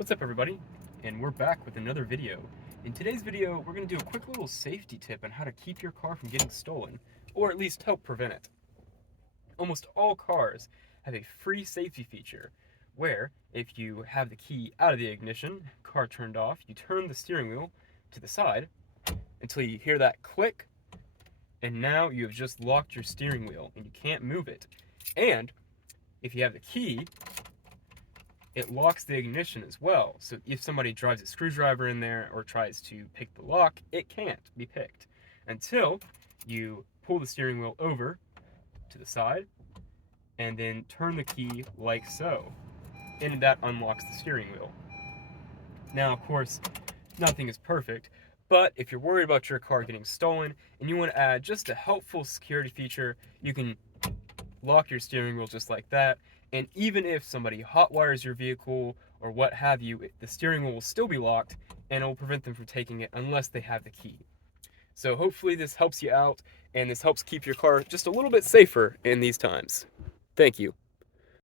What's up everybody? And we're back with another video. In today's video, we're going to do a quick little safety tip on how to keep your car from getting stolen, or at least help prevent it. Almost all cars have a free safety feature where if you have the key out of the ignition, car turned off, you turn the steering wheel to the side until you hear that click, and now you have just locked your steering wheel and you can't move it. And if you have the key, it locks the ignition as well. So if somebody drives a screwdriver in there or tries to pick the lock, it can't be picked until you pull the steering wheel over to the side and then turn the key like so. And that unlocks the steering wheel. Now, of course, nothing is perfect, but if you're worried about your car getting stolen and you want to add just a helpful security feature, you can lock your steering wheel just like that, and even if somebody hotwires your vehicle or what have you, the steering wheel will still be locked and it will prevent them from taking it unless they have the key. So hopefully this helps you out and this helps keep your car just a little bit safer in these times. Thank you.